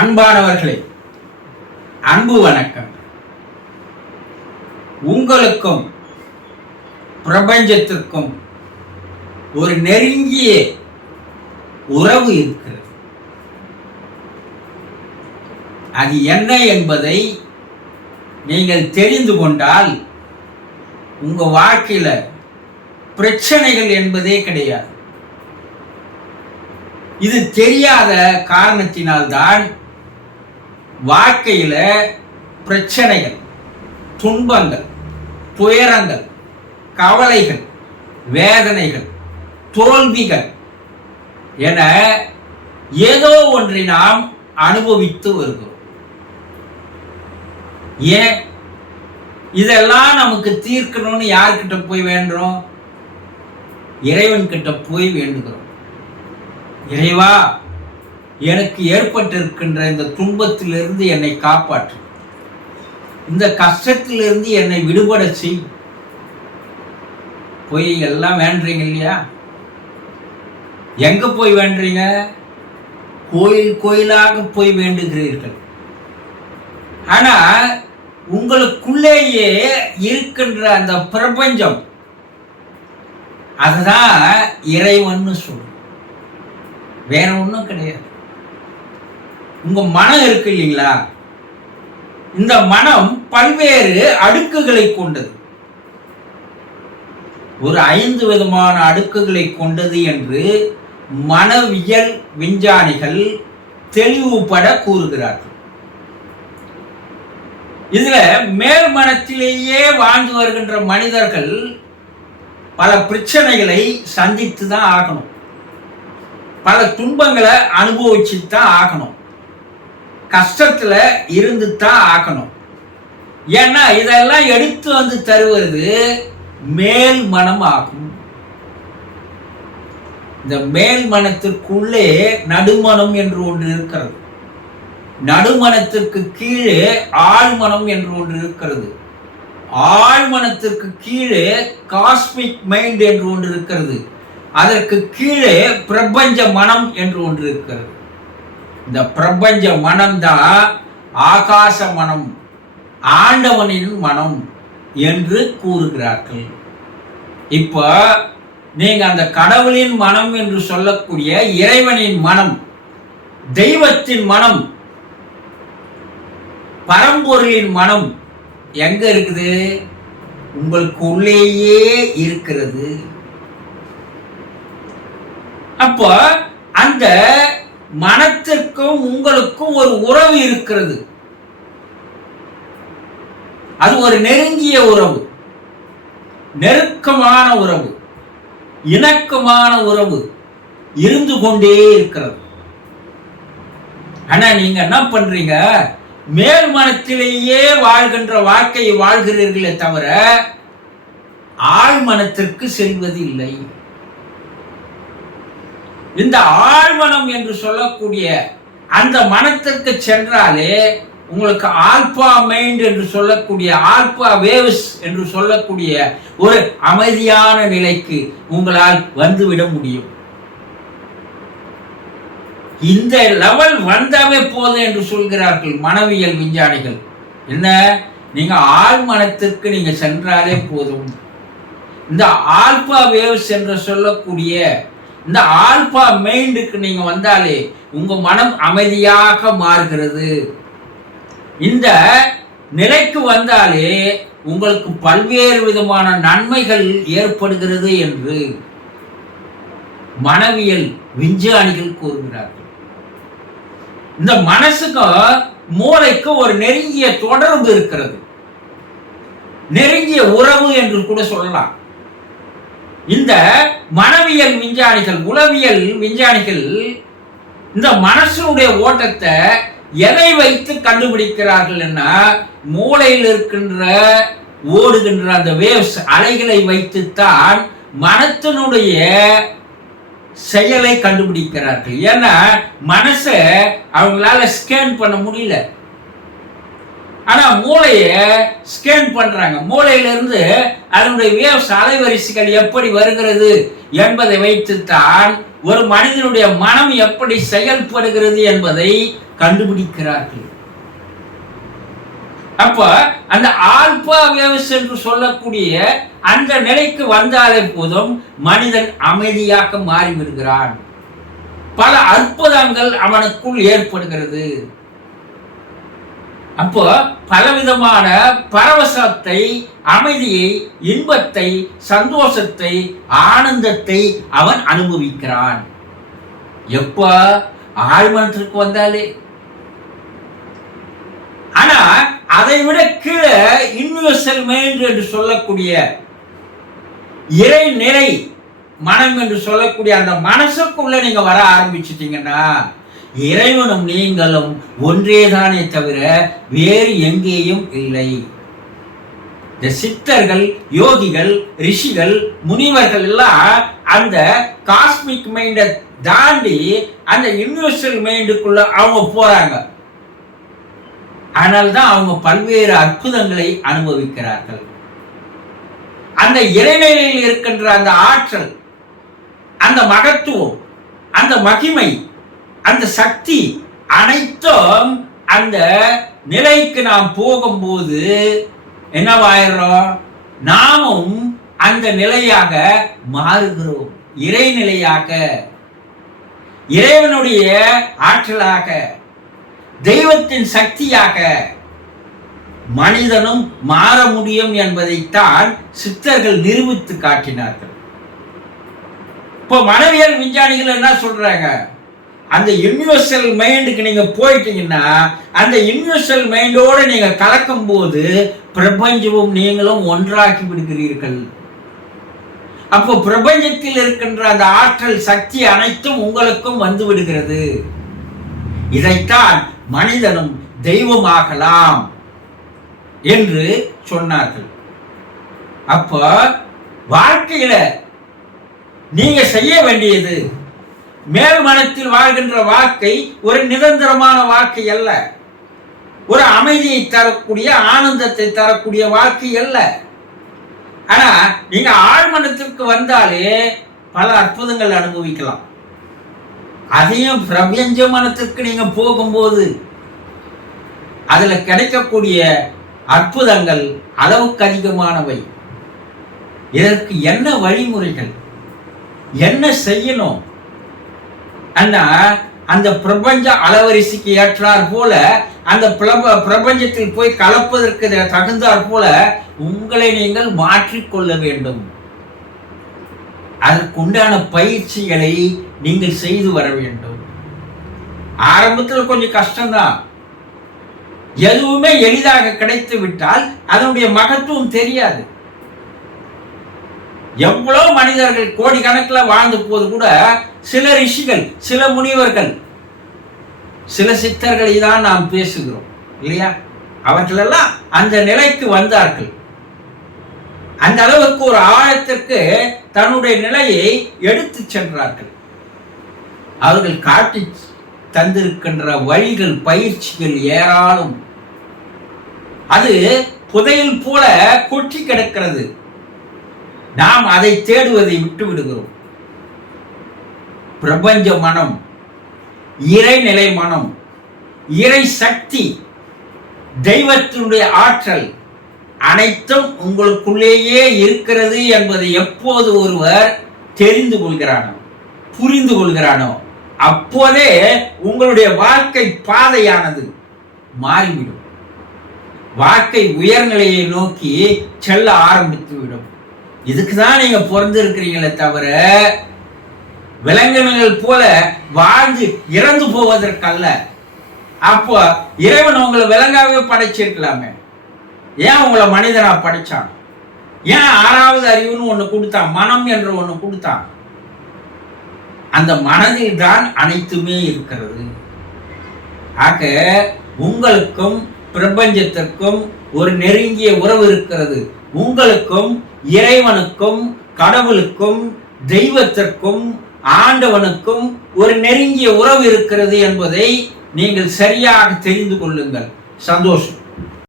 அன்பானவர்களே அன்பு வணக்கம். உங்களுக்கும் பிரபஞ்சத்திற்கும் ஒரு நெருங்கிய உறவு இருக்கிறது. அது என்ன என்பதை நீங்கள் தெரிந்து கொண்டால் உங்க வாழ்க்கையில பிரச்சனைகள் என்பதே கிடையாது. இது தெரியாத காரணத்தினால்தான் வாழ்க்கையில் பிரச்சனைகள் துன்பங்கள் துயரங்கள் கவலைகள் வேதனைகள் தோல்விகள் என ஏதோ ஒன்றை நாம் அனுபவித்து வருகிறோம். ஏன்? இதெல்லாம் நமக்கு தீர்க்கணும்னு யார்கிட்ட போய் வேண்டுறோம்? இறைவன்கிட்ட போய் வேண்டுகிறோம். இறைவா எனக்கு ஏற்பட்டிருக்கின்ற இந்த துன்பத்திலிருந்து என்னை காப்பாற்று. இந்த கஷ்டத்திலிருந்து என்னை விடுபட செய். போய் எல்லாம் வேண்டுறீங்க இல்லையா? எங்க போய் வேண்டுறீங்க? கோயில் கோயிலாக போய் வேண்டுகிறீர்கள். ஆனா உங்களுக்குள்ளேயே இருக்கின்ற அந்த பிரபஞ்சம் அதுதான் இறைவன்னு சொல்லும். வேற ஒன்றும் கிடையாது. உங்கள் மனம் இருக்கு இல்லைங்களா? இந்த மனம் பல்வேறு அடுக்குகளை கொண்டது. ஒரு ஐந்து விதமான அடுக்குகளை கொண்டது என்று மனவியல் விஞ்ஞானிகள் தெளிவுபட கூறுகிறார்கள். இதுல மேல் மனத்திலேயே வாழ்ந்து வருகின்ற மனிதர்கள் பல பிரச்சனைகளை சந்தித்து தான் ஆகணும். பல துன்பங்களை அனுபவிச்சு தான் ஆகணும். கஷ்டத்துல இருந்து தான் ஆகணும். ஏன்னா இதெல்லாம் எடுத்து வந்து தருவது மேல் மனம் ஆகும். இந்த மேல் மனத்திற்குள்ளே நடுமனம் என்று ஒன்று இருக்கிறது. நடுமனத்திற்கு கீழே ஆழ்மனம் என்று ஒன்று இருக்கிறது. ஆழ்மனத்திற்கு கீழே காஸ்மிக் மைண்ட் என்று ஒன்று இருக்கிறது. அதற்கு கீழே பிரபஞ்ச மனம் என்று ஒன்று இருக்கிறது. இந்த பிரபஞ்ச மனம்தான் ஆகாச மனம் ஆண்டவனின் மனம் என்று கூறுகிறார்கள். இப்போ நீங்க அந்த கடவுளின் மனம் என்று சொல்லக்கூடிய இறைவனின் மனம் தெய்வத்தின் மனம் பரம்பொருளின் மனம் எங்க இருக்குது? உங்களுக்கு உள்ளேயே இருக்கிறது. அப்போ அந்த மனத்திற்கும் உங்களுக்கும் ஒரு உறவு இருக்கிறது. அது ஒரு நெருங்கிய உறவு. நெருக்கமான உறவு. இணக்கமான உறவு இருந்து கொண்டே இருக்கிறது. ஆனா நீங்க என்ன பண்றீங்க? மேல் மனத்திலேயே வாழ்கின்ற வாழ்க்கையை வாழ்கிறீர்களே தவிர ஆழ் மனத்திற்கு செல்வது இல்லை இந்த ஆழ்மனம் என்று சொல்லக்கூடிய அந்த மனத்திற்கு சென்றாலே உங்களுக்கு ஆல்பா மைண்ட் என்று சொல்லக்கூடிய ஆல்பா வேவ்ஸ் என்று சொல்லக்கூடிய ஒரு அமைதியான நிலைக்கு உங்களால் வந்துவிட முடியும். இந்த லெவல் வந்தாவே போதும் என்று சொல்கிறார்கள் மனவியல் விஞ்ஞானிகள். என்ன? நீங்க ஆழ்மனத்திற்கு நீங்க சென்றாலே போதும். இந்த ஆல்பா வேவ்ஸ் என்று சொல்லக்கூடிய இந்த ஆல்பா மைண்டுக்கு நீங்க வந்தாலே உங்க மனம் அமைதியாக மாறுகிறது. இந்த நிலைக்கு வந்தாலே உங்களுக்கு பல்வேறு விதமான நன்மைகள் ஏற்படுகிறது என்று மனவியல் விஞ்ஞானிகள் கூறுகிறார்கள். இந்த மனசுக்கும் மூளைக்கும் ஒரு நெருங்கிய தொடர்பு இருக்கிறது. நெருங்கிய உறவு என்று கூட சொல்லலாம். இந்த மனவியல் விஞ்ஞானிகள் உளவியல் விஞ்ஞானிகள் இந்த மனசனுடைய ஓட்டத்தை எதை வைத்து கண்டுபிடிக்கிறார்கள் என்ன மூளையில் இருக்கின்ற ஓடுகின்ற அந்த வேவ்ஸ் அலைகளை வைத்துத்தான் மனத்தினுடைய செயலை கண்டுபிடிக்கிறார்கள். ஏன்னா மனசை அவங்களால ஸ்கேன் பண்ண முடியல. ஆனா மூளைய ஸ்கேன் பண்றாங்க. மூளையிலிருந்து அதனுடைய வேவ்ஸ் அலைவரிசைகள் எப்படி வருகிறது என்பதை வைத்துத்தான் ஒரு மனிதனுடைய மனம் எப்படி செயல்படுகிறது என்பதை கண்டுபிடிக்கிறார்கள். அப்ப அந்த ஆல்பா வேவ்ஸ் என்று சொல்லக்கூடிய அந்த நிலைக்கு வந்தாலே போதும் மனிதன் அமைதியாக மாறிவிடுகிறான். பல அற்புதங்கள் அவனுக்குள் ஏற்படுகிறது. அப்போ பலவிதமான பரவசத்தை அமைதியை இன்பத்தை சந்தோஷத்தை ஆனந்தத்தை அவன் அனுபவிக்கிறான். எப்ப? ஆழ்மனத்திற்கு வந்தாலே. ஆனா அதை விட கீழே யூனிவர்சல் மைண்ட் என்று சொல்லக்கூடிய இறை நிறை மனம் என்று சொல்லக்கூடிய அந்த மனசுக்குள்ள நீங்க வர ஆரம்பிச்சிட்டீங்கன்னா இறைவனும் நீங்களும் ஒன்றேதானே தவிர வேறு எங்கேயும் இல்லை. இந்த சித்தர்கள் யோகிகள் ரிஷிகள் முனிவர்கள் எல்லாம் அந்த காஸ்மிக் மைண்டை தாண்டி அந்த யூனிவர்சல் மைண்டுக்குள்ள அவங்க போறாங்க. ஆனால் அவங்க பல்வேறு அற்புதங்களை அனுபவிக்கிறார்கள். அந்த இறைநிலையில் இருக்கின்ற அந்த ஆற்றல் அந்த மகத்துவம் அந்த மகிமை அந்த சக்தி அனைத்தும் அந்த நிலைக்கு நாம் போகும்போது என்னவாயிடுறோம் நாமும் அந்த நிலையாக மாறுகிறோம். இறைநிலையாக. இறைவனுடைய ஆற்றலாக. தெய்வத்தின் சக்தியாக. மனிதனும் மாற முடியும் என்பதைத்தான் சித்தர்கள் நிரூபித்து காட்டினார்கள். இப்போ மனவியல் விஞ்ஞானிகள் என்ன சொல்றாங்க? அந்த யூனிவர்சல் மைண்டுக்கு நீங்க போயிட்டீங்கன்னா அந்த யூனிவர்சல் மைண்டோட நீங்க கலக்கும் போது பிரபஞ்சமும் நீங்களும் ஒன்றாக்கி விடுகிறீர்கள். அப்போ பிரபஞ்சத்தில் இருக்கின்ற அந்த ஆற்றல் சக்தி அனைத்தும் உங்களுக்கும் வந்து விடுகிறது. இதைத்தான் மனிதனும் தெய்வமாகலாம் என்று சொன்னார்கள். அப்போ வாழ்க்கையில நீங்க செய்ய வேண்டியது மேல் மனத்தில் வாழ்கின்ற வாக்கை ஒரு நிரந்தரமான வாக்கை அல்ல. ஒரு அமைதியை தரக்கூடிய ஆனந்தத்தை தரக்கூடிய வாக்கு அல்ல. ஆனா நீங்க ஆழ்மனத்திற்கு வந்தாலே பல அற்புதங்கள் அனுபவிக்கலாம். அதையும் பிரபஞ்ச மனத்திற்கு நீங்க போகும்போது அதுல கிடைக்கக்கூடிய அற்புதங்கள் அளவுக்கு அதிகமானவை. இதற்கு என்ன வழிமுறைகள்? என்ன செய்யணும்? அண்ணா அந்த பிரபஞ்ச அலவரிசைக்கு ஏற்றார் போல அந்த பிரபஞ்சத்தில் போய் கலப்பதற்கு தகுந்தார் போல உங்களை நீங்கள் மாற்றிக்கொள்ள வேண்டும். அதற்குண்டான பயிற்சிகளை நீங்கள் செய்து வர வேண்டும். ஆரம்பத்தில் கொஞ்சம் கஷ்டம்தான். எதுவுமே எளிதாக கிடைத்து விட்டால் அதனுடைய மகத்துவம் தெரியாது. எவ்வளவு மனிதர்கள் கோடிக்கணக்கில் வாழ்ந்து போது கூட சில ரிஷிகள் சில முனிவர்கள் சில சித்தர்களை தான் நாம் பேசுகிறோம் இல்லையா? அவர்களெல்லாம் அந்த நிலைக்கு வந்தார்கள். அந்த அளவுக்கு ஒரு ஆழத்திற்கு தன்னுடைய நிலையை எடுத்து சென்றார்கள். அவர்கள் காட்டி தந்திருக்கின்ற வழிகள் பயிற்சிகள் ஏராளம். அது புதையில் போல கொட்டி கிடக்கிறது. நாம் அதை தேடுவதை விட்டு விடுகிறோம். பிரபஞ்ச மனம் இறைநிலை மனம் இறை சக்தி தெய்வத்தினுடைய ஆற்றல் அனைத்தும் உங்களுக்குள்ளேயே இருக்கிறது என்பதை எப்போது ஒருவர் தெரிந்து கொள்கிறானோ புரிந்து கொள்கிறானோ அப்போதே உங்களுடைய வாழ்க்கை பாதையானது மாறிவிடும். வாழ்க்கை உயர்நிலையை நோக்கி செல்ல ஆரம்பித்து விடும் இதுக்கு தான் நீங்க பிறந்திருக்கிறீங்களே தவிர விலங்கினங்கள் போல வாழ்ந்து இறந்து போவதற்கல்ல. அப்போ இறைவன் உங்களை விலங்காகவே படைச்சிருக்கலாமே. ஏன் உங்களை மனிதனா படைச்சான்? ஏன் ஆறாவது அறிவுன்னு ஒன்று கொடுத்தான்? மனம் என்று ஒன்று கொடுத்தான்? அந்த மனதில் தான் அனைத்துமே இருக்கிறது. ஆக உங்களுக்கும் பிரபஞ்சத்திற்கும் ஒரு நெருங்கிய உறவு இருக்கிறது. உங்களுக்கும் இறைவனுக்கும் கடவுளுக்கும் தெய்வத்திற்கும் ஆண்டவனுக்கும் ஒரு நெருங்கிய உறவு இருக்கிறது என்பதை நீங்கள் சரியாக தெரிந்து கொள்ளுங்கள். சந்தோஷம்.